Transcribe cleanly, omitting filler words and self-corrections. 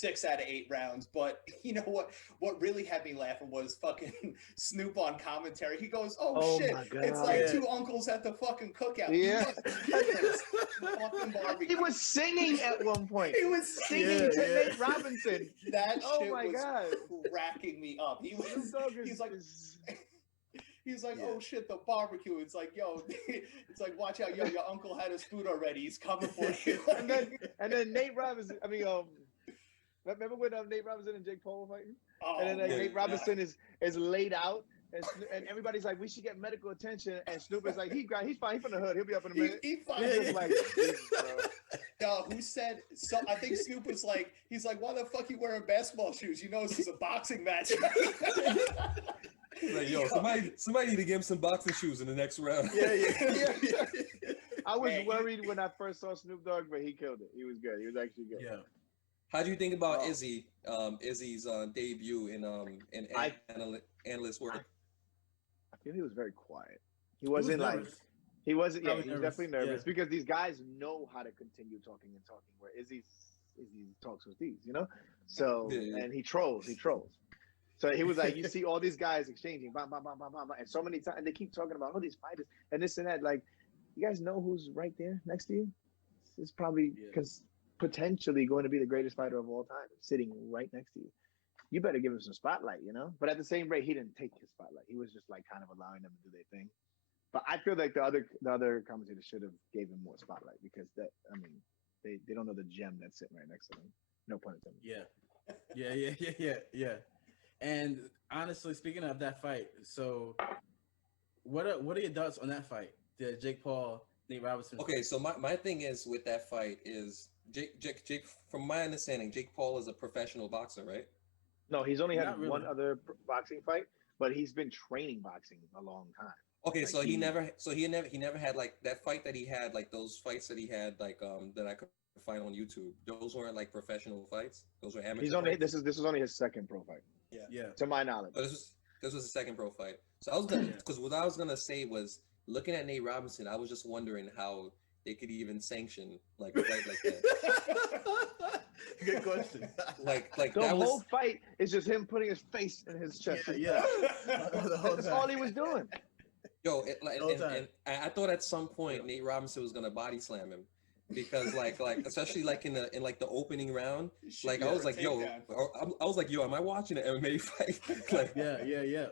6 out of 8 rounds. But you know what? What really had me laughing was fucking Snoop on commentary. He goes, "Oh Oh shit, my it's god. like Yeah. two uncles at the fucking cookout." He Yeah. was killing us. Fucking And he barbecue. was singing at one point. He was Singing singing. to Yeah. Nate Robinson. That Oh shit my was god. cracking me up. Snoop Dogg He's like, is he's like, Yeah. "Oh shit, the barbecue." It's like, yo, it's like, watch out, yo, your uncle had his food already. He's coming for you. and then Nate Robinson. I mean, remember when Nate Robinson and Jake Paul were fighting? Oh, And then like, yeah. Nate Robinson is laid out, and everybody's like, we should get medical attention. And Snoop is like, he's fine. He's from the hood. He'll be up in a minute. he It's just like, Jesus, bro. Yo, who said so? I think Snoop was like, he's like, "Why the fuck you wearing basketball shoes? You know this is a boxing match." He's like, yo, somebody need to give him some boxing shoes in the next round. Yeah, yeah. I was Man, worried when I first saw Snoop Dogg, but he killed it. He was good. He was actually good. Yeah. How do you think about Oh. Izzy? Izzy's debut in I- analyst work. I feel he was very quiet. He wasn't like nervous. he wasn't. Yeah, Probably he was nervous, definitely nervous yeah. because these guys know how to continue talking and talking. Where Izzy talks with these, you know. So Yeah. and he trolls. So he was like, you see all these guys exchanging, bam, bam, bam, bam, bam, bam, and so many times, and they keep talking about all these fighters and this and that. Like, you guys know who's right there next to you? It's probably Yeah. potentially going to be the greatest fighter of all time, sitting right next to you. You better give him some spotlight, you know. But at the same rate, he didn't take his spotlight. He was just like kind of allowing them to do their thing. But I feel like the other commentators should have gave him more spotlight because they don't know the gem that's sitting right next to them. No pun intended. Yeah. And honestly, speaking of that fight, so what are your thoughts on that fight? The Jake Paul, Nate Robinson. Okay, so my thing is with that fight is Jake. From my understanding, Jake Paul is a professional boxer, right? No, he's only had Not really. one other boxing fight, but he's been training boxing a long time. Okay, Like so he never had like that fight that he had, like those fights that he had, like that I could find on YouTube. Those weren't like professional fights. Those were amateur. He's only fights. this is only his second pro fight, Yeah. to my knowledge. Oh, this was the second pro fight. So I was gonna, because what I was gonna say was, looking at Nate Robinson, I was just wondering how they could even sanction like a fight like that. Good question. Like The that whole was fight is just him putting his face in his chest. Yeah. The whole That's time. all he was doing. yo. Whole time. And I thought at some point Nate Robinson was gonna body slam him because like especially like in the opening round, like I was like, yo, I was like, yo, am I watching an MMA fight? Like Yeah.